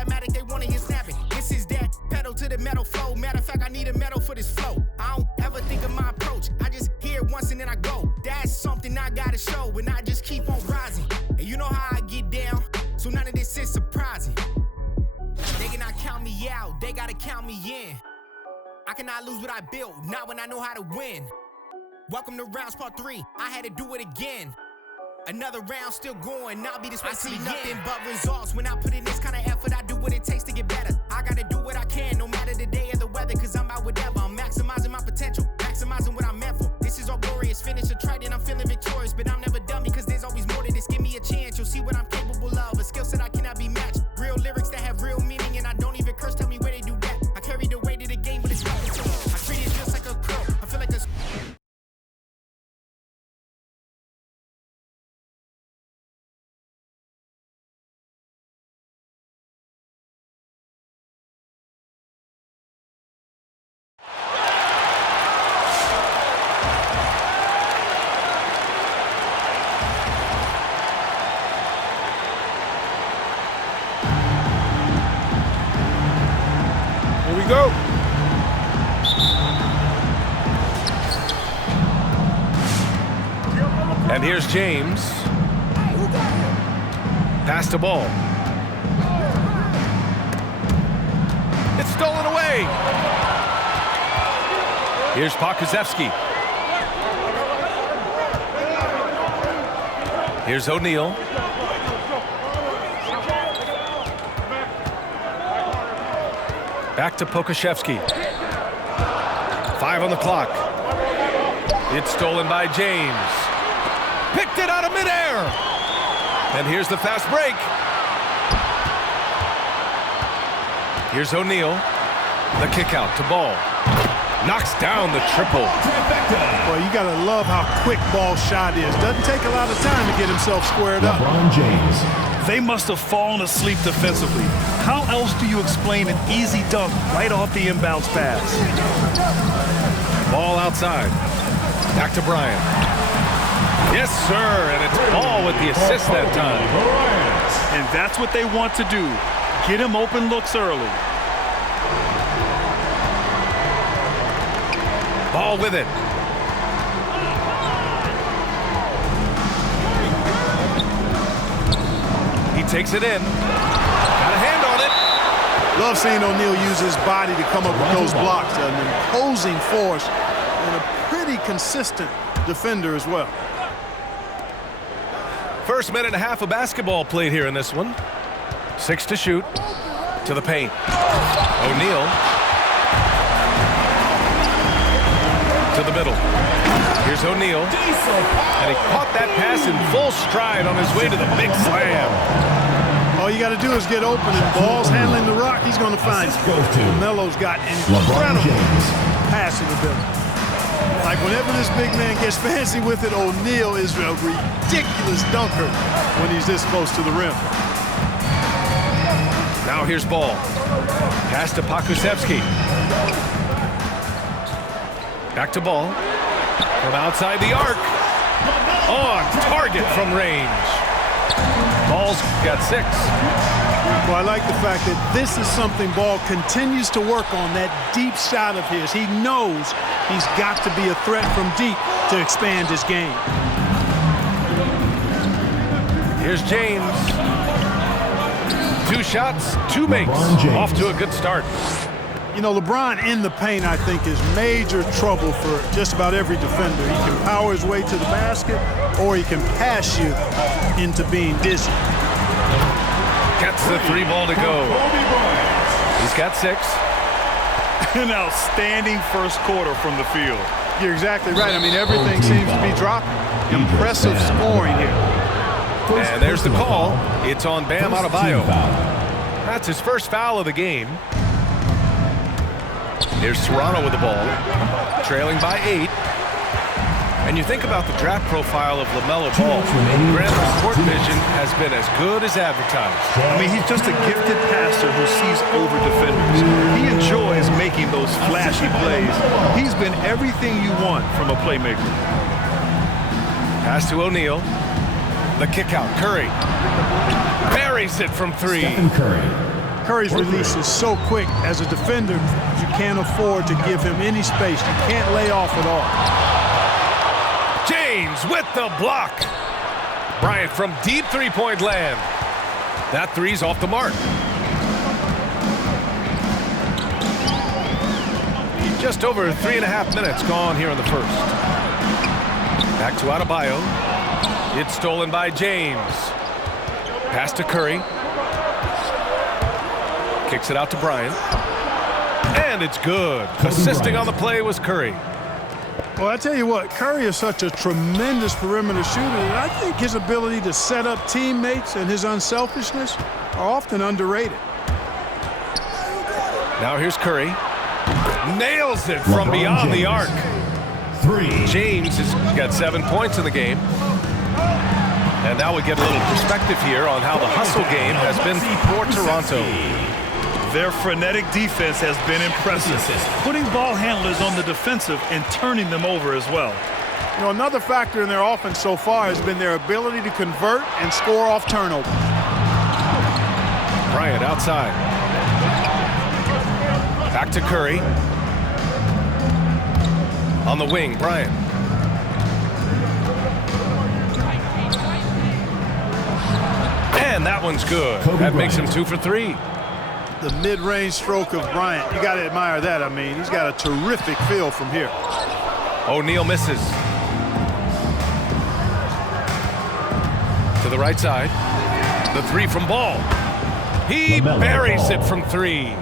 automatic, they want to hear snapping. This is that pedal to the metal flow. Matter of fact, I need a medal for this flow. I don't ever think of my approach. I just hear it once and then I go. That's something I gotta show, and I just keep on rising. And you know how I get down, so none of this is surprising. They cannot count me out, they gotta count me in. I cannot lose what I built, not when I know how to win. Welcome to rounds part 3, I had to do it again. Another round still going, I'll be this way. I see nothing but results when I put in this kind of effort. I do what it takes to get better. I gotta do what I can, no matter the day or the weather, cause I'm out whatever. I'm maximizing my potential, maximizing what I'm meant for. This is all glorious, finish a trident, I'm feeling victorious. But I'm never done because there's always more to this. Give me a chance, you'll see what I'm capable of. A skill set I cannot be matched. Real lyrics that have real meaning, and I don't even curse, tell me where they do that. I carry the weight of the game, but it's not to me. I treat it just like a curl, I feel like a... Go. And here's James. Pass the ball. It's stolen away. Here's Pokusevski. Here's O'Neal. Back to Pokusevski. 5 on the clock. It's stolen by James. Picked it out of midair. And here's the fast break. Here's O'Neal. The kick out to Ball. Knocks down the triple. Well, you gotta love how quick Ball's shot is. Doesn't take a lot of time to get himself squared up. LeBron James. They must have fallen asleep defensively. How else do you explain an easy dunk right off the inbounds pass? Ball outside. Back to Bryant. Yes, sir, and it's Ball with the assist that time. And that's what they want to do. Get him open looks early. Ball with it. He takes it in. Got a hand on it. Love seeing O'Neal use his body to come up with those blocks. An imposing force and a pretty consistent defender as well. First minute and a half of basketball played here in this one. 6 to shoot. To the paint. O'Neal. To the middle. Here's O'Neal. And he caught that pass in full stride on his way to the big slam. All you got to do is get open, and Ball's handling the rock. He's going to find LaMelo's got incredible passing ability. Like whenever this big man gets fancy with it, O'Neal is a ridiculous dunker when he's this close to the rim. Now here's Ball. Pass to Pokusevski. Back to Ball. From outside the arc. On target from range. Ball's got 6. Well, I like the fact that this is something Ball continues to work on, that deep shot of his. He knows he's got to be a threat from deep to expand his game. Here's James. 2 shots, 2 makes. Off to a good start. You know, LeBron in the paint, I think, is major trouble for just about every defender. He can power his way to the basket, or he can pass you into being dizzy. Gets the 3 ball to go. He's got 6. An outstanding first quarter from the field. You're exactly right. I mean, everything seems to be dropping. Impressive scoring here. And there's the call. It's on Bam Adebayo. That's his first foul of the game. Here's Toronto with the ball, trailing by 8. And you think about the draft profile of LaMelo Ball. Granted, court vision has been as good as advertised. I mean, he's just a gifted passer who sees over defenders. He enjoys making those flashy plays. He's been everything you want from a playmaker. Pass to O'Neal. The kick out, Curry. Buries it from 3. Stephen Curry. Curry's release is so quick. As a defender, you can't afford to give him any space. You can't lay off at all. James with the block. Bryant from deep three-point land. That three's off the mark. Just over 3.5 minutes gone here in the first. Back to Adebayo. It's stolen by James. Pass to Curry. Kicks it out to Bryant. And it's good. Assisting on the play was Curry. Well, I tell you what, Curry is such a tremendous perimeter shooter that I think his ability to set up teammates and his unselfishness are often underrated. Now here's Curry. Nails it from beyond the arc. James has got 7 points in the game. And now we get a little perspective here on how the hustle game has been for Toronto. Their frenetic defense has been impressive, putting ball handlers on the defensive and turning them over as well. You know, another factor in their offense so far has been their ability to convert and score off turnovers. Bryant outside. Back to Curry. On the wing, Bryant. And that one's good. That makes him 2 for 3. The mid-range stroke of Bryant, you got to admire that. I mean, he's got a terrific feel from here. O'Neal misses. To the right side. The three from Ball. He buries it from 3.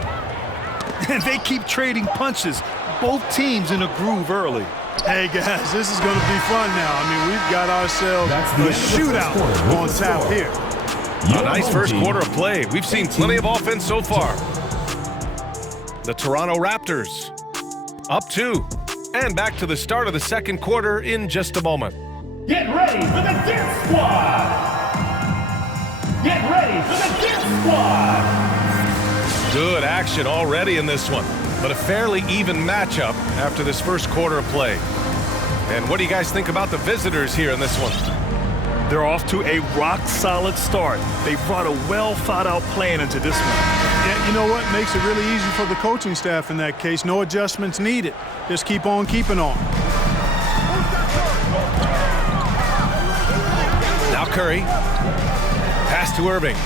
And they keep trading punches. Both teams in a groove early. Hey, guys, this is going to be fun now. I mean, we've got ourselves a shootout on tap here. A nice first quarter of play. We've seen plenty of offense so far. The Toronto Raptors up 2 and back to the start of the second quarter in just a moment. Get ready for the Dance Squad! Get ready for the Dance Squad! Good action already in this one, but a fairly even matchup after this first quarter of play. And what do you guys think about the visitors here in this one? They're off to a rock-solid start. They brought a well-thought-out plan into this one. Yeah, you know what? Makes it really easy for the coaching staff in that case. No adjustments needed. Just keep on keeping on. Now Curry. Pass to Irving.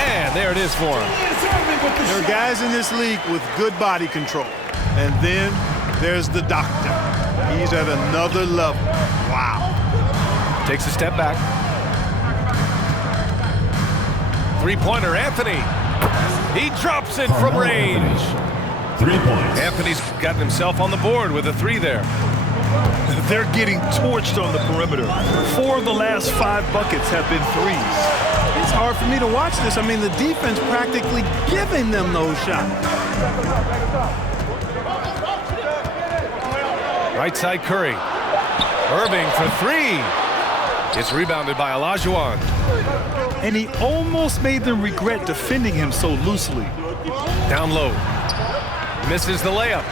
And there it is for him. There are guys in this league with good body control. And then there's the doctor. He's at another level. Wow. Takes a step back. Three-pointer, Anthony. He drops it from range. 3 points. Anthony's gotten himself on the board with a 3 there. They're getting torched on the perimeter. 4 of the last 5 buckets have been threes. It's hard for me to watch this. I mean, the defense practically giving them those shots. Right side Curry. Irving for 3. It's rebounded by Olajuwon. And he almost made them regret defending him so loosely. Down low. Misses the layup.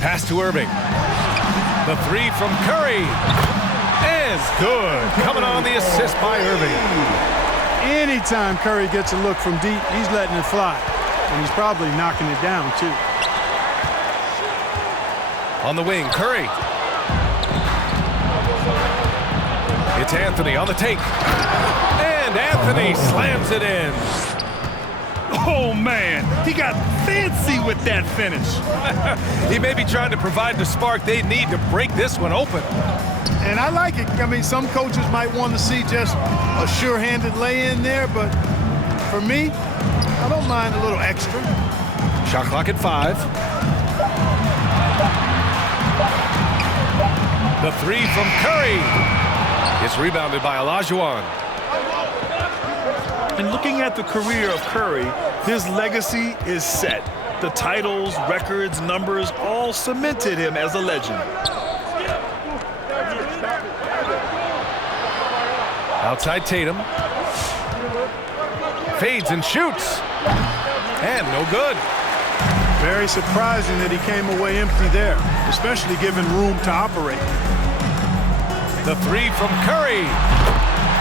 Pass to Irving. The 3 from Curry. Is good. Coming on the assist by Irving. Anytime Curry gets a look from deep, he's letting it fly. And he's probably knocking it down, too. On the wing, Curry. It's Anthony on the take. And Anthony slams it in. Oh, man. He got fancy with that finish. He may be trying to provide the spark they need to break this one open. And I like it. I mean, some coaches might want to see just a sure-handed lay-in there, but for me, I don't mind a little extra. Shot clock at 5. The 3 from Curry. It's rebounded by Olajuwon. And looking at the career of Curry, his legacy is set. The titles, records, numbers all cemented him as a legend. Outside Tatum. Fades and shoots. And no good. Very surprising that he came away empty there, especially given room to operate. The three from Curry.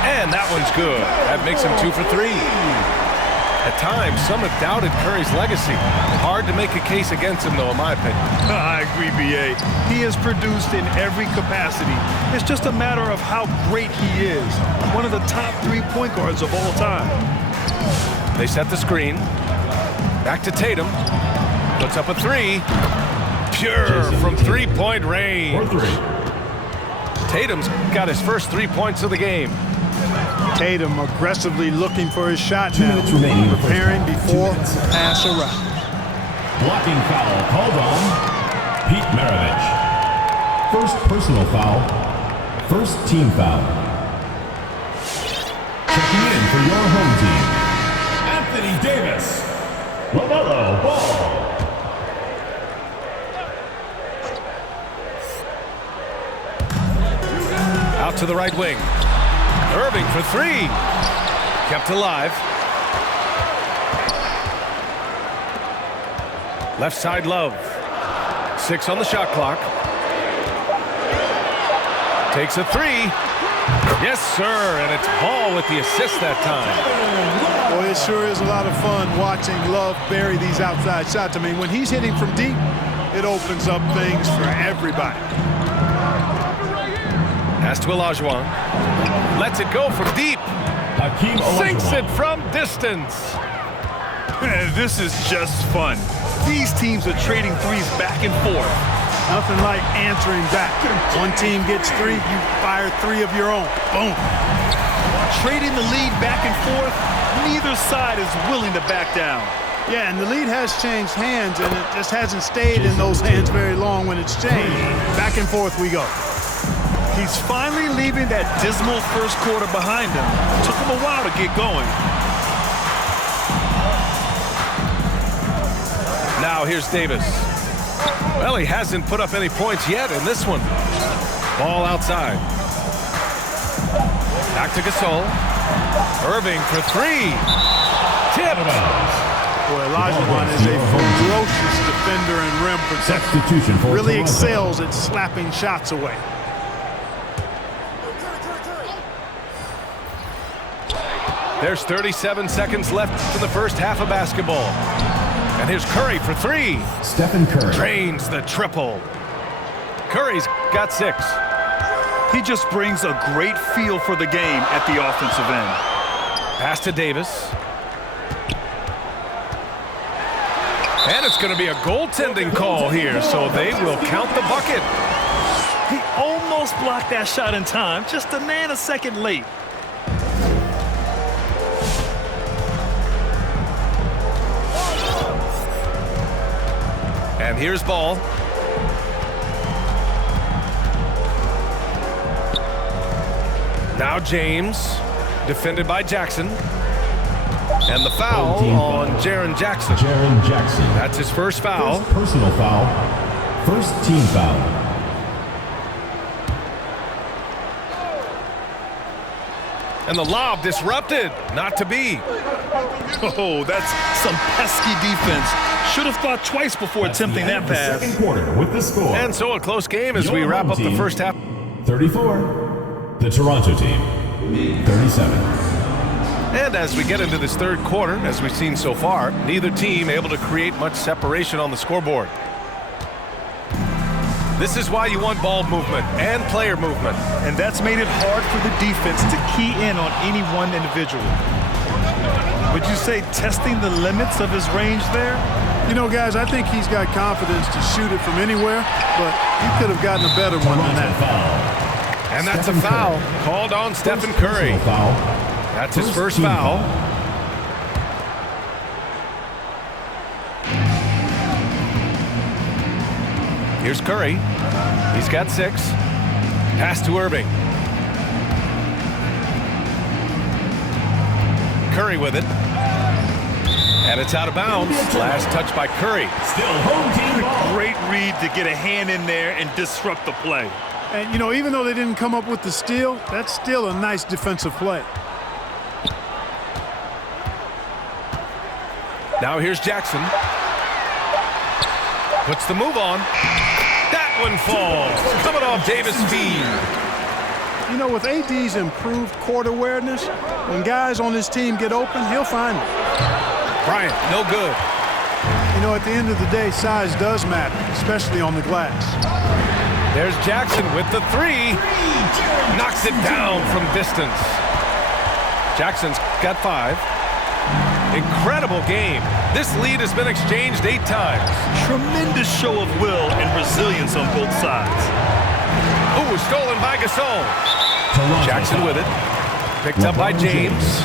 And that one's good. That makes him 2 for 3. At times, some have doubted Curry's legacy. Hard to make a case against him, though, in my opinion. I agree, B.A. He has produced in every capacity. It's just a matter of how great he is. One of the top 3 point guards of all time. They set the screen. Back to Tatum. Puts up a 3. Pure from three-point range. Tatum's got his first 3 points of the game. Tatum aggressively looking for his shot now. Preparing before the pass around. Blocking foul called on Pete Maravich. First personal foul. First team foul. Checking in for your home team, Anthony Davis. LaMelo Ball. Out to the right wing. Irving for 3. Kept alive. Left side Love. 6 on the shot clock. Takes a 3. Yes, sir. And it's Ball with the assist that time. Boy, it sure is a lot of fun watching Love bury these outside shots. I mean, when he's hitting from deep, it opens up things for everybody. Pass to Olajuwon. Lets it go from deep. Sinks it from distance. Man, this is just fun. These teams are trading threes back and forth. Nothing like answering back. One team gets 3, you fire 3 of your own. Boom. Trading the lead back and forth, neither side is willing to back down. Yeah, and the lead has changed hands, and it just hasn't stayed in those hands very long when it's changed. Back and forth we go. He's finally leaving that dismal first quarter behind him. Took him a while to get going. Now here's Davis. Well, he hasn't put up any points yet in this one. Ball outside. Back to Gasol. Irving for 3. Tipped. Boy, Olajuwon is a ferocious defender and rim protector. Really excels at slapping shots away. There's 37 seconds left in the first half of basketball. And here's Curry for 3. Stephen Curry drains the triple. Curry's got 6. He just brings a great feel for the game at the offensive end. Pass to Davis. And it's going to be a goaltending call here, so they will count the bucket. He almost blocked that shot in time, just a nanosecond late. And here's Ball. Now James, defended by Jackson. And the foul on Jaren Jackson. Jaren Jackson. That's his first foul. First personal foul. First team foul. And the lob disrupted. Not to be. Oh, that's some pesky defense. Should have thought twice before attempting that pass. Second quarter with the score. And so a close game as we wrap up the first half. 34. The Toronto team. 37. And as we get into this third quarter, as we've seen so far, neither team able to create much separation on the scoreboard. This is why you want ball movement and player movement. And that's made it hard for the defense to key in on any one individual. Would you say testing the limits of his range there? You know, guys, I think he's got confidence to shoot it from anywhere, but he could have gotten a better one than that. And that's a foul called on Stephen Curry. That's his first foul. Here's Curry. He's got 6. Pass to Irving. Curry with it. And it's out of bounds. Last touch by Curry. Still home team ball. Great read to get a hand in there and disrupt the play. And, you know, even though they didn't come up with the steal, that's still a nice defensive play. Now here's Jackson. Puts the move on. That one falls. Coming off Davis' feed. You know, with AD's improved court awareness, when guys on his team get open, he'll find them. Bryant, no good. You know, at the end of the day, size does matter, especially on the glass. There's Jackson with the three. Knocks it down from distance. Jackson's got 5. Incredible game. This lead has been exchanged 8 times. Tremendous show of will and resilience on both sides. Ooh, stolen by Gasol. Jackson with it. Picked up by James.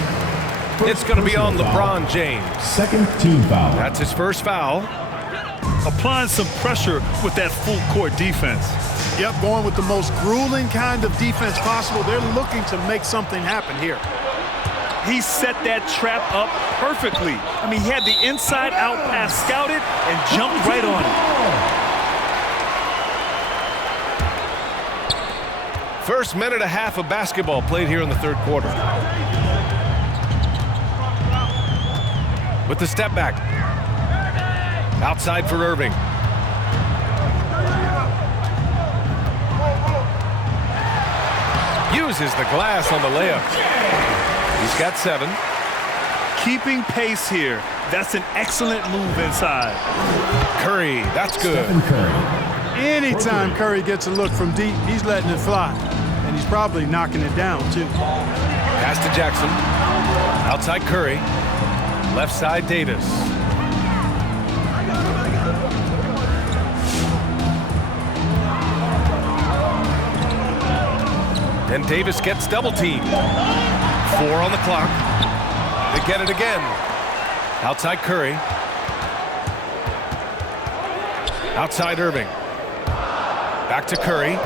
It's going to be on LeBron James. Second team foul. That's his first foul. Applying some pressure with that full court defense. Yep, going with the most grueling kind of defense possible. They're looking to make something happen here. He set that trap up perfectly. I mean, he had the inside-out pass scouted and jumped right on it. First minute and a half of basketball played here in the third quarter. With the step back. Outside for Irving. Uses the glass on the layup. He's got 7. Keeping pace here. That's an excellent move inside. Curry, that's good. Stephen Curry. Anytime Curry gets a look from deep, he's letting it fly. And he's probably knocking it down, too. Pass to Jackson. Outside Curry. Left side Davis. And Davis gets double teamed. 4 on the clock. They get it again. Outside Curry. Outside Irving. Back to Curry.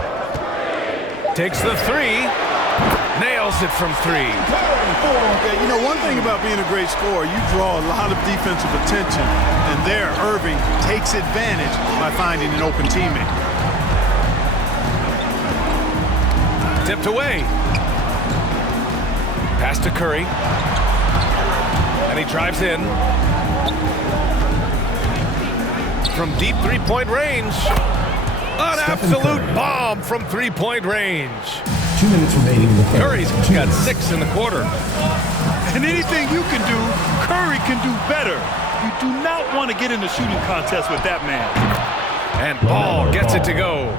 Takes the 3. Nails it from 3. Okay, you know, one thing about being a great scorer, you draw a lot of defensive attention. And there, Irving takes advantage by finding an open teammate. Tipped away. Pass to Curry. And he drives in. From deep three-point range. An absolute bomb from three-point range. 2 minutes remaining in the third. Curry's got 6 in the quarter. And anything you can do, Curry can do better. You do not want to get in a shooting contest with that man. And Ball gets it to go.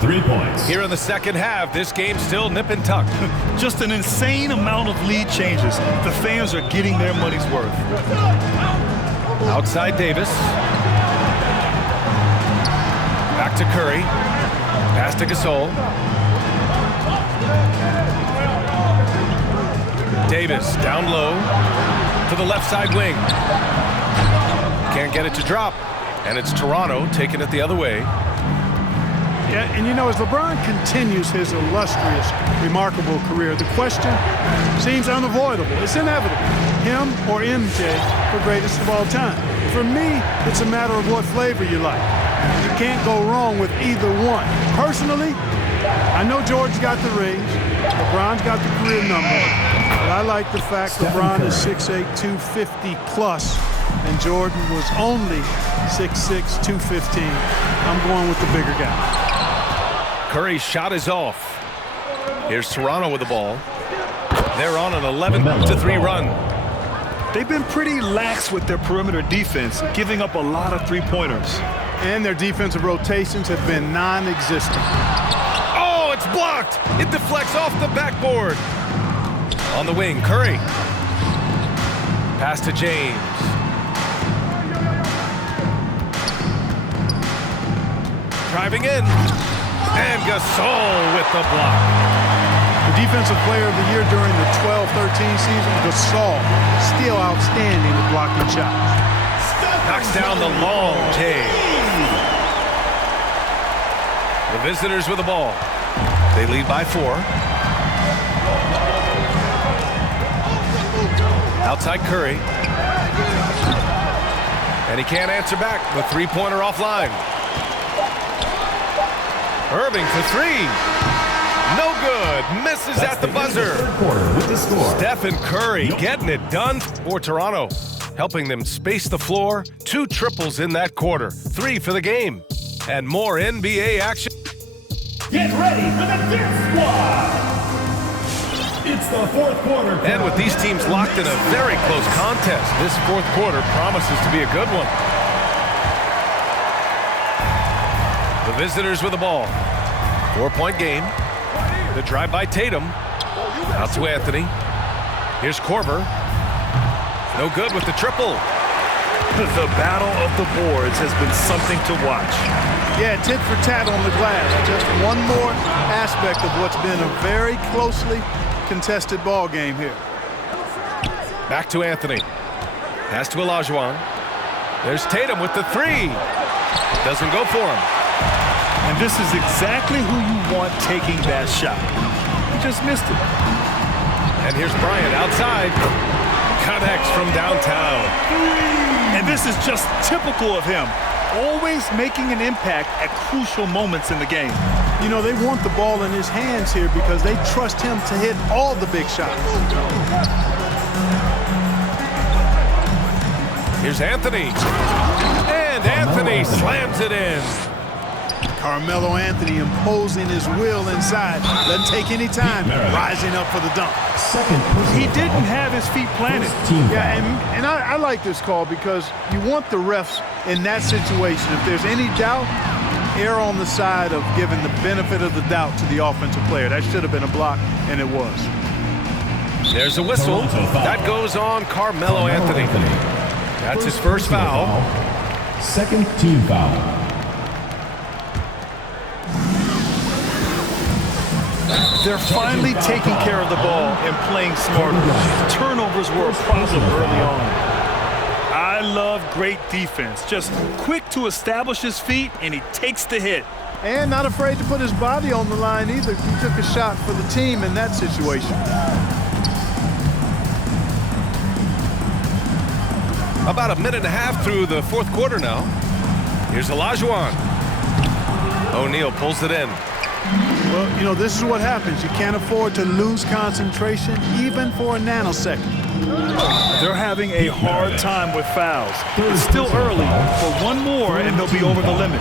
3 points. Here in the second half, this game's still nip and tuck. Just an insane amount of lead changes. The fans are getting their money's worth. Outside Davis. Back to Curry. Pass to Gasol. Davis down low to the left side wing. Can't get it to drop. And it's Toronto taking it the other way. Yeah, and you know, as LeBron continues his illustrious, remarkable career, the question seems unavoidable. It's inevitable. Him or MJ for greatest of all time. For me, it's a matter of what flavor you like. You can't go wrong with either one. Personally, I know Jordan's got the rings, LeBron's got the career number, but I like the fact LeBron is 6'8", 250 plus, and Jordan was only 6'6", 215. I'm going with the bigger guy. Curry's shot is off. Here's Toronto with the ball. They're on an 11-3 run. They've been pretty lax with their perimeter defense, giving up a lot of three-pointers. And their defensive rotations have been non-existent. Oh, it's blocked. It deflects off the backboard. On the wing, Curry. Pass to James. Driving in. And Gasol with the block. The defensive player of the year during the 12-13 season, Gasol, still outstanding at blocking shots. Knocks down the long J. The visitors with the ball. They lead by 4. Outside Curry. And he can't answer back. The three-pointer offline. Irving for 3. No good. Misses at the buzzer. Third quarter with the score. Stephen Curry getting it done for Toronto, helping them space the floor. 2 triples in that quarter. 3 for the game. And more NBA action. Get ready for the Dip Squad. It's the fourth quarter. And with these teams locked in a very close contest, this fourth quarter promises to be a good one. The visitors with the ball. 4-point game. The drive by Tatum. Out to Anthony. Here's Korver. No good with the triple. The battle of the boards has been something to watch. Yeah, tit for tat on the glass. Just one more aspect of what's been a very closely contested ball game here. Back to Anthony. Pass to Olajuwon. There's Tatum with the three. Doesn't go for him. And this is exactly who you want taking that shot. He just missed it. And here's Bryant outside. Connects from downtown. And this is just typical of him. Always making an impact at crucial moments in the game. You know, they want the ball in his hands here because they trust him to hit all the big shots. Here's Anthony. And Anthony slams it in. Carmelo Anthony imposing his will inside. Doesn't take any time, rising up for the dunk. He didn't have his feet planted. Yeah, and I like this call because you want the refs in that situation. If there's any doubt, err on the side of giving the benefit of the doubt to the offensive player. That should have been a block, and it was. There's a whistle. That goes on Carmelo Anthony. That's his first foul. Second team foul. They're finally taking care of the ball and playing smarter. Turnovers were a problem early on. I love great defense. Just quick to establish his feet, and he takes the hit. And not afraid to put his body on the line either. He took a shot for the team in that situation. About a minute and a half through the fourth quarter now. Here's Olajuwon. O'Neal pulls it in. Well, you know, this is what happens. You can't afford to lose concentration even for a nanosecond. They're having a hard time with fouls. It's still early, but one more and they'll be over the limit.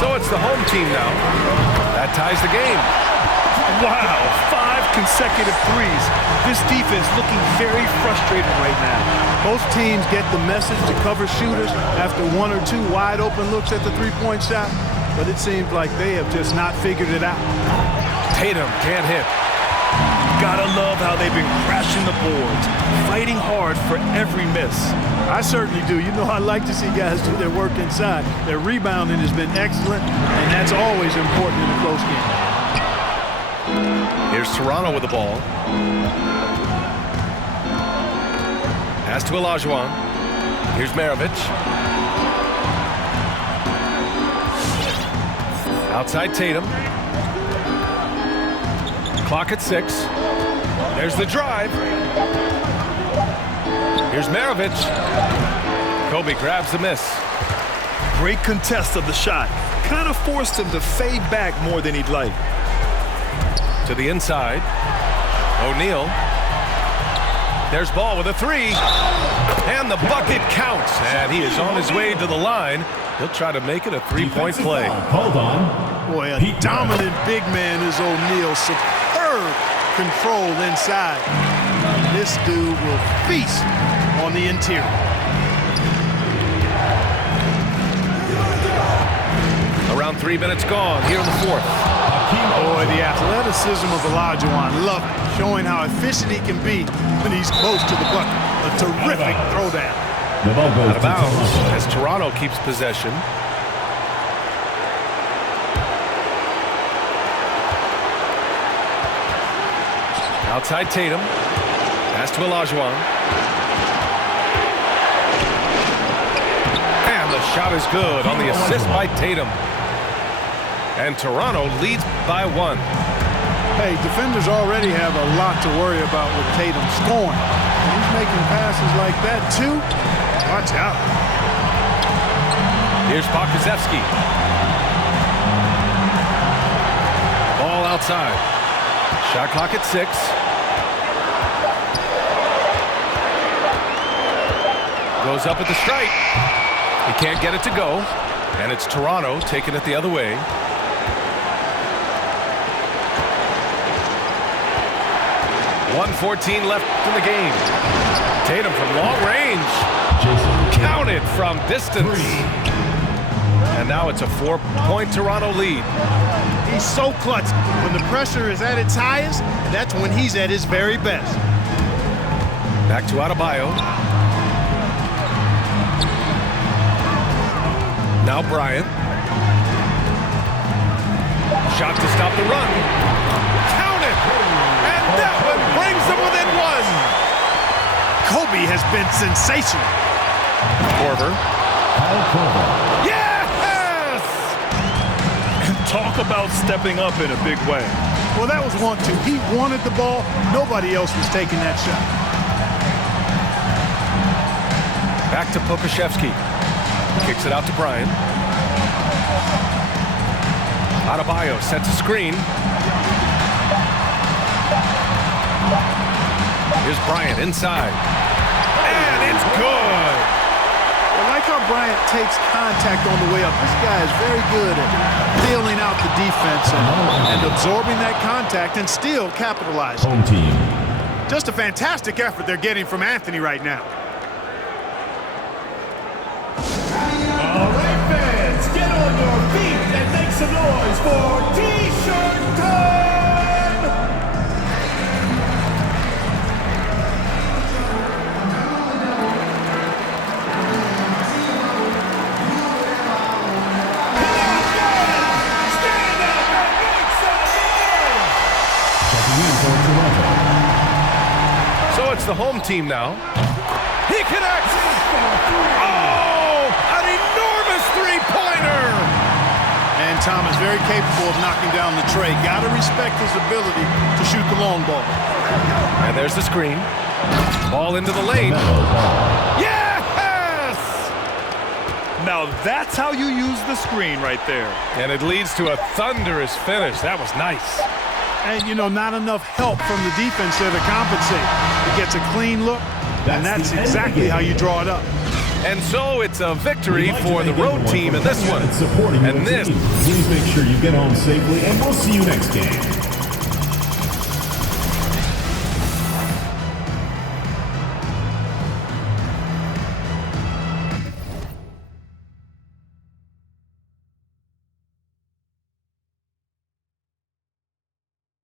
So it's the home team now. That ties the game. Wow, 5 consecutive threes. This defense looking very frustrated right now. Both teams get the message to cover shooters after 1 or 2 wide open looks at the three-point shot, but it seems like they have just not figured it out. Tatum can't hit. Gotta love how they've been crashing the boards, fighting hard for every miss. I certainly do. You know, I like to see guys do their work inside. Their rebounding has been excellent, and that's always important in a close game. Here's Toronto with the ball. Pass to Olajuwon. Here's Maravich. Outside Tatum. Clock at 6. There's the drive. Here's Maravich. Kobe grabs the miss. Great contest of the shot. Kind of forced him to fade back more than he'd like. To the inside. O'Neal. There's Ball with a 3. And the bucket counts. And he is on his way to the line. He'll try to make it a 3-point play. Hold on. Boy, a dominant big man is O'Neal. Superb control inside. This dude will feast on the interior. Around 3 minutes gone here in the fourth. Boy, the athleticism of Olajuwon, love it. Showing how efficient he can be when he's close to the bucket. A terrific throwdown. The ball goes Out of bounds as Toronto keeps possession. Outside Tatum. Pass to Olajuwon. And the shot is good on the assist by Tatum. And Toronto leads by 1. Hey, defenders already have a lot to worry about with Tatum scoring. When he's making passes like that, too, watch out. Here's Pokusevski. Ball outside. Shot clock at 6. Goes up at the strike. He can't get it to go, and it's Toronto taking it the other way. .114 left in the game. Tatum from long range. Counted from distance. And now it's a 4-point Toronto lead. He's so clutch. When the pressure is at its highest, that's when he's at his very best. Back to Adebayo. Now Bryant. Shot to stop the run. Count it! And that one brings them within one. Kobe has been sensational. Korver. Yes! Talk about stepping up in a big way. Well, that was 1-2. He wanted the ball. Nobody else was taking that shot. Back to Pokusevski. Kicks it out to Bryant. Adebayo sets a screen. Here's Bryant inside. And it's good. I like how Bryant takes contact on the way up. This guy is very good at feeling out the defense and absorbing that contact and still capitalizing. Home team. Just a fantastic effort they're getting from Anthony right now. All right, fans, get on your feet and make some noise for T-shirt time! So it's the home team now. He connects! Oh! An enormous three-pointer! And Tom is very capable of knocking down the tray. Got to respect his ability to shoot the long ball. And there's the screen. Ball into the lane. Yes! Now that's how you use the screen right there. And it leads to a thunderous finish. That was nice. And, you know, not enough help from the defense there to compensate. He gets a clean look, and that's exactly how you draw it up. And so it's a victory for the road team in this one. Supporting And your this team. Please make sure you get home safely, and we'll see you next game.